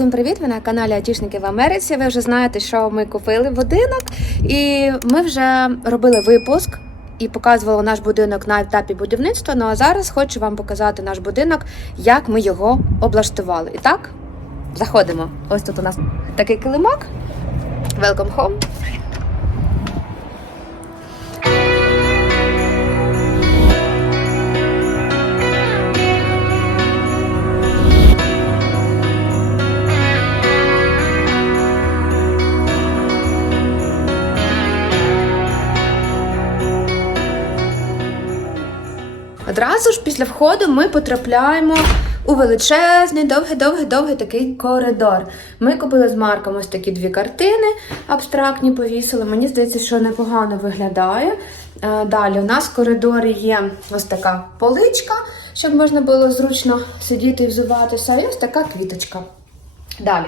Всім привіт! Ви на каналі Атішники в Америці. Ви вже знаєте, що ми купили будинок, і ми вже робили випуск і показували наш будинок на етапі будівництва. Ну а зараз хочу вам показати наш будинок, як ми його облаштували. І так, заходимо. Ось тут у нас такий килимок. Welcome home. Одразу ж після входу ми потрапляємо у величезний, довгий, довгий, довгий такий коридор. Ми купили з Марком ось такі дві картини абстрактні повісили. Мені здається, що непогано виглядає. Е, Далі у нас в коридорі є ось така поличка, щоб можна було зручно сидіти і взуватися, і ось така квіточка. Далі.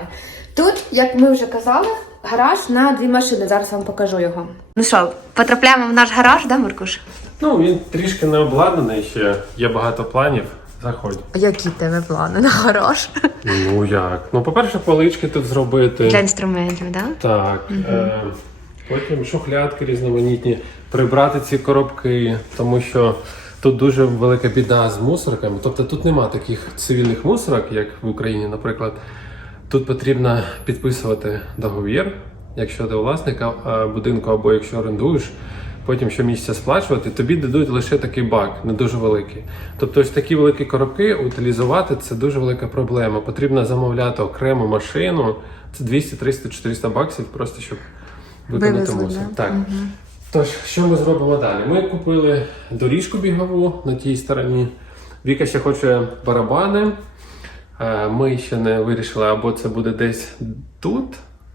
Тут, як ми вже казали, гараж на дві машини. Зараз вам покажу його. Ну що, потрапляємо в наш гараж, да, Маркуш? Ну, він трішки не обладнаний ще, є багато планів. Заходь. Які тебе плани на гараж? Ну як? Ну, по-перше, полички тут зробити. Для інструментів, да? Так. Е- потім шухлядки різноманітні, прибрати ці коробки, тому що тут дуже велика біда з мусорками. Тобто тут нема таких цивільних мусорок, як в Україні, наприклад. Тут потрібно підписувати договір, якщо ти власника будинку або якщо орендуєш. Потім щомісяця сплачувати, тобі дадуть лише такий бак, не дуже великий. Тобто, ось такі великі коробки утилізувати це дуже велика проблема. Потрібно замовляти окрему машину. Це 200, 300, 400 баксів, просто щоб виконати мусор. Так. Тож, що ми зробимо далі? Ми купили доріжку бігову на тій стороні. Віка ще хоче барабани. Е, Ми ще не вирішили, або це буде десь тут,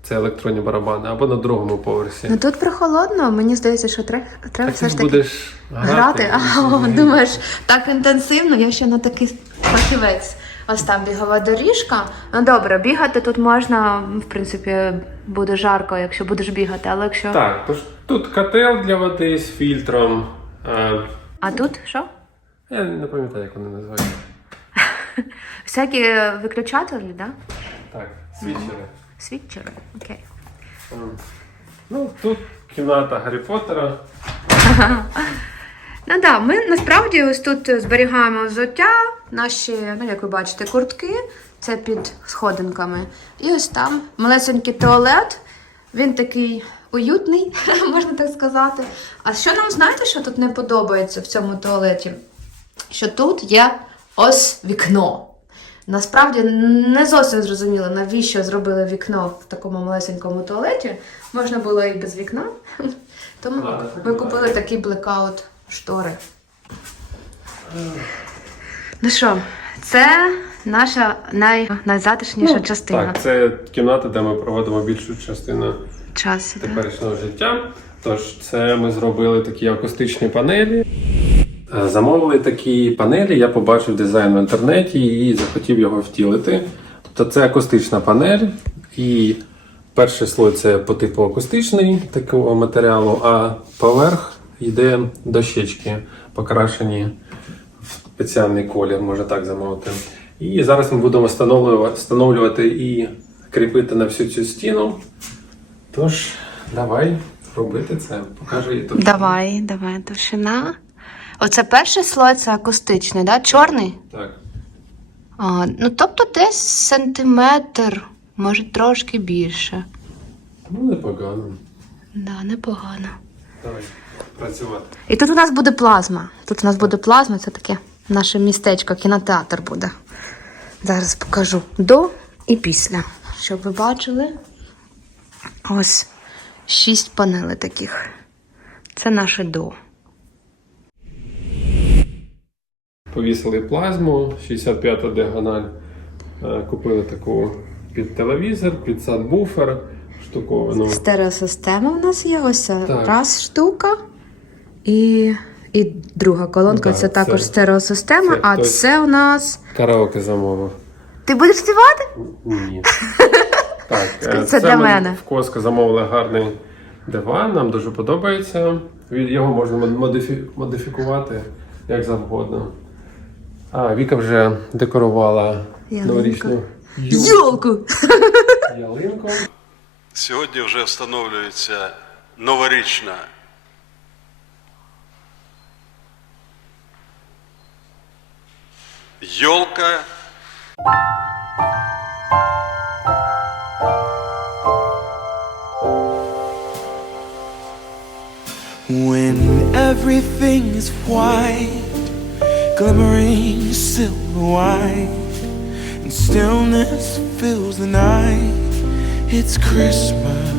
це електронні барабани, або на другому поверсі. Ну тут прохолодно, мені здається, що треба, треба все ж таки будеш грати. грати. А, думаєш, так інтенсивно, я ще на такий фахівець. Ось там бігова доріжка. Ну добре, бігати тут можна, в принципі, буде жарко, якщо будеш бігати, але якщо. Так, тож тут котел для води з фільтром. Е, А тут що? Я не пам'ятаю, як вони називаються. Всякі виключателі, да? Так, свічери. Світчери. Окей. Ну, тут кімната Гаррі Поттера. Ну да, ми насправді ось тут зберігаємо взуття, наші, ну як ви бачите, куртки. Це під сходинками. І ось там малесенький туалет. Він такий уютний, можна так сказати. А що нам знаєте, що тут не подобається в цьому туалеті? Що тут є ось вікно. Насправді не зовсім зрозуміло, навіщо зробили вікно в такому малесенькому туалеті. Можна було і без вікна. Тому ми купили такі блекаут штори. Ну що, це наша най... найзатишніша частина Так, це кімната, де ми проводимо більшу частину часу. Теперішнього життя. Тож, це ми зробили такі акустичні панелі. Е, Замовили такі панелі, я побачив дизайн в інтернеті і захотів його втілити. Тобто це акустична панель, і перший слой це по типу акустичний такого матеріалу, а поверх йде дощечки, покрашені в спеціальний колір, можна так замовити. І зараз ми будемо встановлювати, і кріпити на всю цю стіну. Тож, давай робити це. Покажи її тут. Давай, давай, товщина. Оце перший слой це акустичний, да? чорний? Так. А, ну, тобто десь сантиметр, може трошки більше. Ну, непогано. Да, непогано. Давай працювати. І тут у нас буде плазма. Тут у нас буде плазма, це таке наше містечко, кінотеатр буде. Зараз покажу до і після. Щоб ви бачили. Ось шість панелей таких. Це наше до. Повісили плазму, 65 діагональ. Е, Купили таку під телевізор, під сабвуфер штуковану. Стереосистема в нас є. Ось Так. раз штука. І, і друга колонка Так, це також це- стереосистема, це а це у нас. Караоке замовив. Ти будеш співати? Ні. Так, е, Це для ми мене. В Коско замовили гарний диван, нам дуже подобається. Його можна модифі- модифікувати як завгодно. А, Віка вже декорувала Ялинку. новорічну Йолку! ялинку. Сьогодні вже встановлюється новорічна йолка. When everything is white, glimmering silver white, and stillness fills the night, it's Christmas.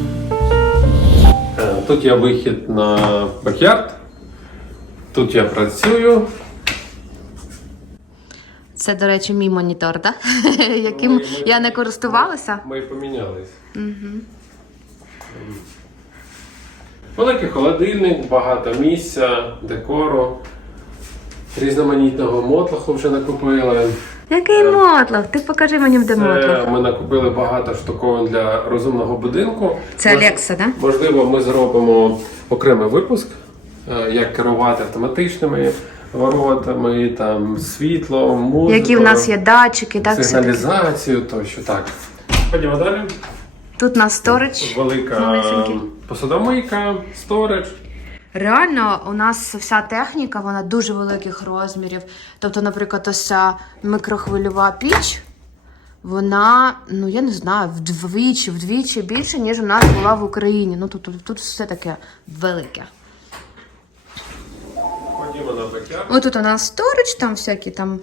Е, Тут є вихід на бакярд. Тут я працюю. Це, до речі, мій монітор, так? яким Ми- ми- я не користувалася. Ми помінялись. Угу. Великий холодильник, багато місця, декору, різноманітного мотлаху вже накупили. Який мотлох? Ти покажи мені, де Це мотлох. ми накупили багато штуковин для розумного будинку. Це Мож- Alexa, да? Можливо, ми зробимо окремий випуск, е, як керувати автоматичними воротами, там світло, музика, Які в нас є датчики, так? сигналізацію, тощо так. Ходімо далі. Тут у нас сторич. Велика Малесенький. посудомийка, сторич. Реально, у нас вся техніка, вона дуже великих розмірів. Тобто, наприклад, ось ця микрохвильова піч, вона, ну я не знаю, вдвічі, вдвічі більше, ніж у нас була в Україні. Ну тут, тут, тут все таке велике. Ходімо на бакяр. Ось тут у нас сторич, там всякі там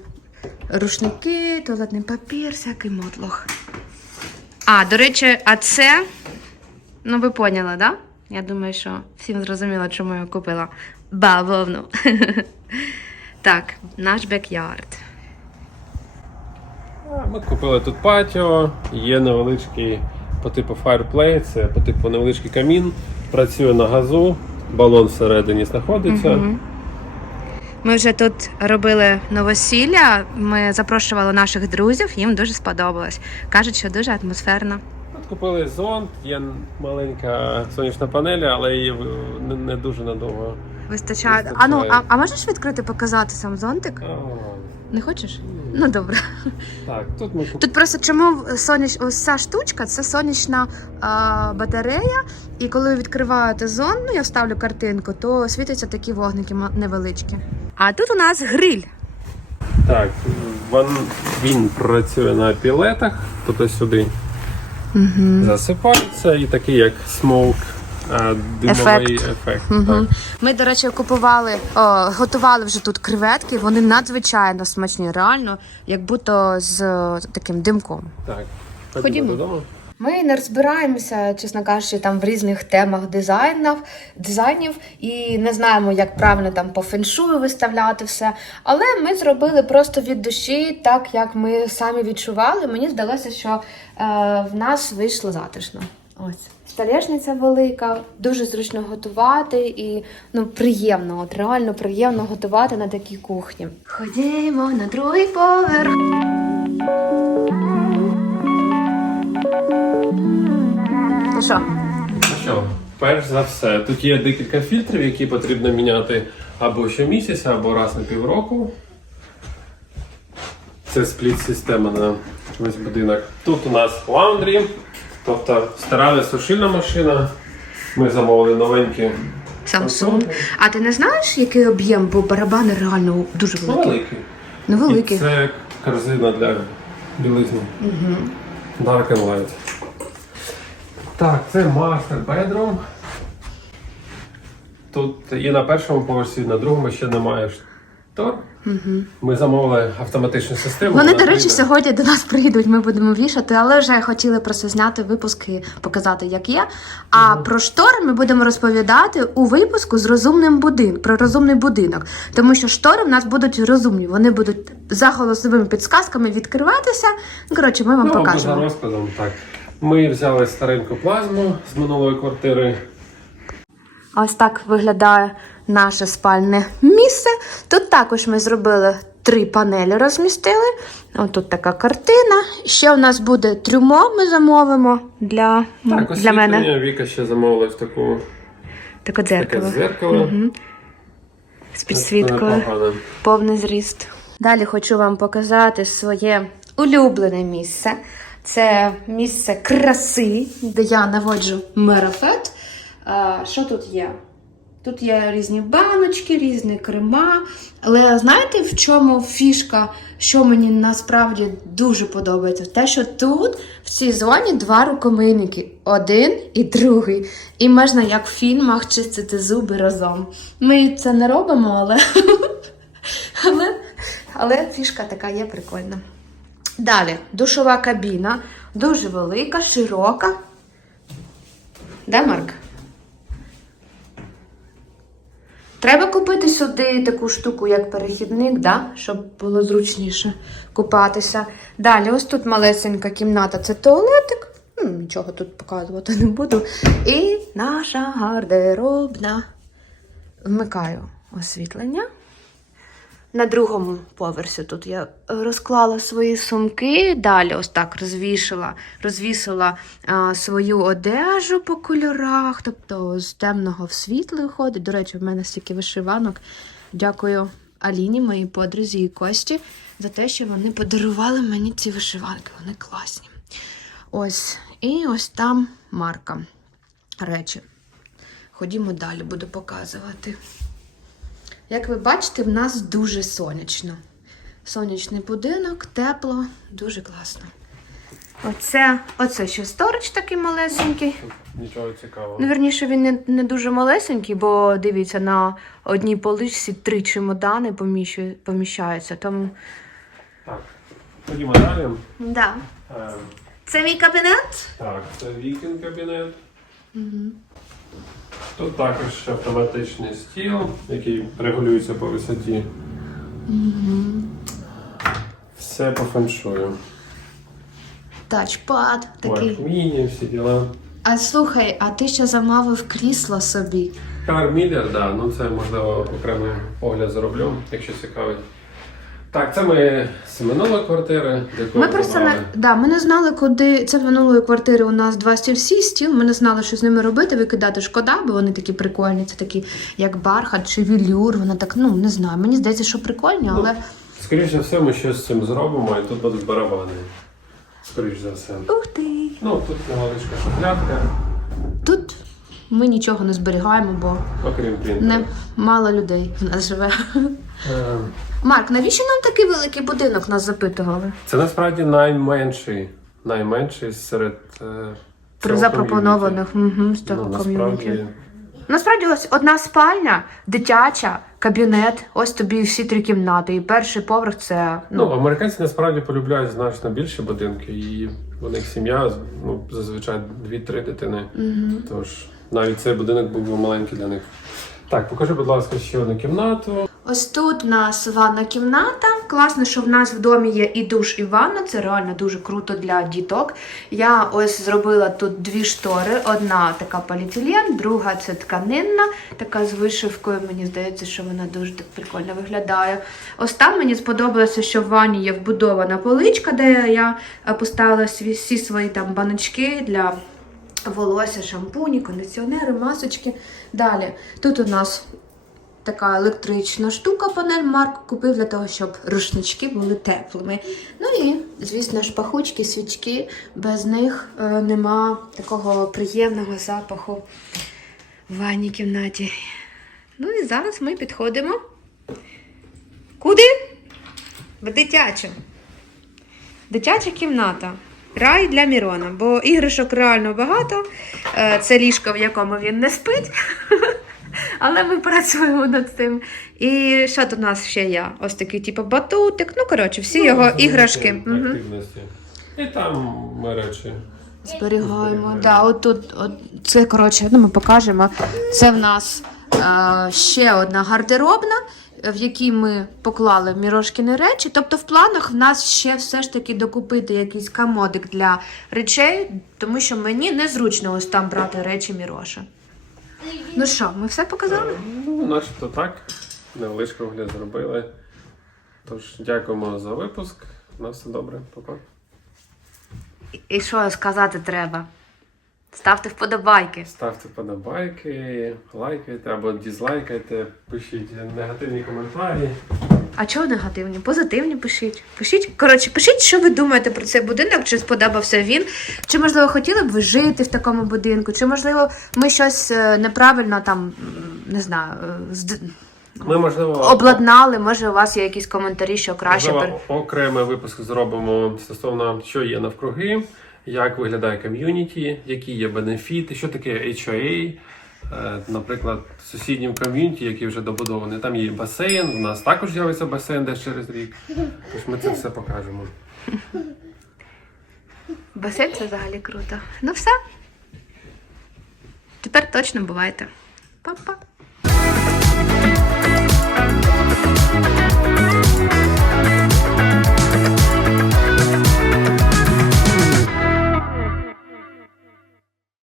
рушники, туалетний папір, всякий мотлох. А, до речі, а це. Ну, ви поняли, так? Да? Я думаю, що всім зрозуміло, чому я купила бавовну. так, наш бекярд. Ми купили тут патіо, є невеличкий по типу fireplace, це по типу невеличкий камін, працює на газу, балон всередині знаходиться. Ми вже тут робили новосілля. Ми запрошували наших друзів, їм дуже сподобалось. Кажуть, що дуже атмосферно. Купили зонт, є маленька сонячна панель, але її не, не дуже надовго. Вистачає. А ну, а, а можеш відкрити показати сам зонтик? А, Не хочеш? Ну добре. так, тут ми купили. Тут просто чому соняч... ось ця штучка це сонячна а, батарея, і коли ви відкриваєте зон, ну я вставлю картинку, то світяться такі вогники невеличкі. А тут у нас гриль. Так, він, він працює на пілетах, тобто сюди засипається і такий як смоук, димовий Ефект. ефект. Угу. Так. Ми, до речі, купували, о, готували вже тут креветки. Вони надзвичайно смачні, реально, як будто з о, таким димком. так. Ходімо. додому. Ми не розбираємося, чесно кажучи, там в різних темах дизайнів, дизайнів і не знаємо, як правильно там по феншую виставляти все. Але ми зробили просто від душі, так як ми самі відчували. Мені здалося, що е, в нас вийшло затишно. Ось. Столешниця велика, дуже зручно готувати і ну приємно, от реально приємно готувати на такій кухні. Ходімо на другий поверх. Ну що? Ну що, перш за все, тут є декілька фільтрів, які потрібно міняти або щомісяця, або раз на півроку. Це спліт-система на весь будинок. Тут у нас лаундрі, тобто стиральна сушильна машина. Ми замовили новенькі Samsung. А ти не знаєш, який об'єм, бо барабани реально дуже великі. великі. Ну, великі. І це корзина для білизни. Угу. Dark and Light. Так, це Master Bedroom. Тут і на першому поверсі, і на другому ще немає штор. Угу. Ми замовили автоматичну систему. Вони, до речі, сьогодні до нас прийдуть, ми будемо вішати, але вже хотіли просто зняти випуск і показати, як є. А про штори ми будемо розповідати у випуску з розумним будин про розумний будинок. Тому що штори в нас будуть розумні, вони будуть за голосовими підсказками відкриватися. Ну, Коротше, ми вам Ну, або за покажемо. розкладом, так. Ми взяли стареньку плазму з минулої квартири. Ось так виглядає наше спальне місце. Тут також ми зробили три панелі, розмістили. Ось тут така картина. Ще у нас буде трюмо, ми замовимо для, Так, для мене. Віка ще замовила в таку Таке таке дзеркало. дзеркало. З підсвіткою. Повний зріст. Далі хочу вам показати своє улюблене місце. Це місце краси, де я наводжу марафет. Що тут є? Тут є різні баночки, різні крема. Але знаєте, в чому фішка, що мені насправді дуже подобається? Те, що тут, в цій зоні, два рукомийники: один і другий. І можна, як в фільмах, чистити зуби разом. Ми це не робимо, але, але, але фішка така є прикольна. Далі, душова кабіна, дуже велика, широка. Да, Марк? Треба купити сюди таку штуку, як перехідник, да? щоб було зручніше купатися. Далі, ось тут малесенька кімната це туалетик. Ну, нічого тут показувати не буду. І наша гардеробна. Вмикаю освітлення. На другому поверсі тут я розклала свої сумки, далі ось так розвішала, розвісила а, свою одежу по кольорах, тобто з темного в світлий ходить. До речі, в мене стільки вишиванок. Дякую Аліні, моїй подрузі і Кості, за те, що вони подарували мені ці вишиванки. Вони класні. Ось, і ось там марка речі. Ходімо далі, буду показувати. Як ви бачите, в нас дуже сонячно. Сонячний будинок, тепло, дуже класно. Оце, оце ще сторич такий малесенький. Нічого цікавого. Ну, вірніше, він не, не дуже малесенький, бо дивіться, на одній поличці три чемодани поміщу- поміщаються. Тому. Так, ходімо далі. Да. Е, Це мій кабінет. Так, це вікін кабінет. Тут також автоматичний стіл, який регулюється по висоті. Все по феншую. Тачпад такий. Вакміні, всі діла. А слухай, а ти ще замовив крісло собі. Кар Міллер, да, ну це можливо окремий погляд зроблю, якщо цікавить. Так, це ми з минулої квартири, де Ми просто не, да, ми не знали, куди це минулої квартири. У нас два стільці, стіл. Ми не знали, що з ними робити, викидати шкода, бо вони такі прикольні. Це такі, як бархат чи вілюр. Вона так, ну не знаю. Мені здається, що прикольні, але Скоріше за все, ми щось з цим зробимо, і тут будуть барабани. Скоріше за все. ух ти. Ну, тут невеличка шухлядка, Тут ми нічого не зберігаємо, бо окрім не мало людей в нас живе. Марк, навіщо нам такий великий будинок нас запитували? Це насправді найменший, найменший серед е, При цього запропонованих угу, з ком'юніті. того Ну, ком'юніті. насправді, Насправді ось одна спальня, дитяча, кабінет, ось тобі всі три кімнати. І перший поверх це ну, ну, американці насправді полюбляють значно більші будинки, і у них сім'я ну, зазвичай 2-3 дитини. Тож навіть цей будинок був би маленький для них. Так, покажи, будь ласка, ще одну кімнату. Ось тут в нас ванна кімната. Класно, що в нас в домі є і душ, і ванна. Це реально дуже круто для діток. Я ось зробила тут дві штори. Одна така поліетилен, друга це тканинна, така з вишивкою. Мені здається, що вона дуже так прикольно виглядає. Ось там мені сподобалося, що в ванні є вбудована поличка, де я е, поставила всі свої там баночки для волосся, шампуні, кондиціонери, масочки. Далі тут у нас така електрична штука, панель Марк купив для того, щоб рушнички були теплими. Ну і, звісно ж, пахучки, свічки. Без них е, нема такого приємного запаху в ванній кімнаті. Ну і зараз ми підходимо. Куди? В дитячу. Дитяча кімната. Рай для Мірона, бо іграшок реально багато. Е, Це ліжко, в якому він не спить. Але ми працюємо над цим. І що тут у нас ще є? Ось такий, типу, батутик. Ну, коротше, всі його Ну, іграшки. активності. Угу. І там ми речі. Зберігаємо. Да, от тут, от, це, коротше, ну, ми покажемо. Це в нас е, ще одна гардеробна, в якій ми поклали мірошкіни речі. Тобто, в планах в нас ще все ж таки докупити якийсь комодик для речей, тому що мені незручно ось там брати речі Міроша. Ну що, ми все показали? Ну, начебто так. Невеличкий огляд зробили. Тож, дякуємо за випуск. На все добре, Па-па. І що сказати треба? Ставте вподобайки. Ставте подобайки, лайкайте або дізлайкайте, пишіть негативні коментарі. А чого негативні? Позитивні пишіть. Пишіть. Коротше, пишіть, що ви думаєте про цей будинок, чи сподобався він, чи можливо хотіли б ви жити в такому будинку, чи можливо ми щось е, неправильно там не знаю. е, зд- Ми, можливо, Обладнали, може, у вас є якісь коментарі, що краще. Можливо, окремий випуск зробимо стосовно, що є навкруги, як виглядає ком'юніті, які є бенефіти, що таке HIA. Е, наприклад, в сусіднім ком'юніті, які вже добудовані, там є басейн, у нас також з'явиться басейн десь через рік. Тож ми це все покажемо. Басейн це взагалі круто. Ну все. Тепер точно бувайте. Па-па!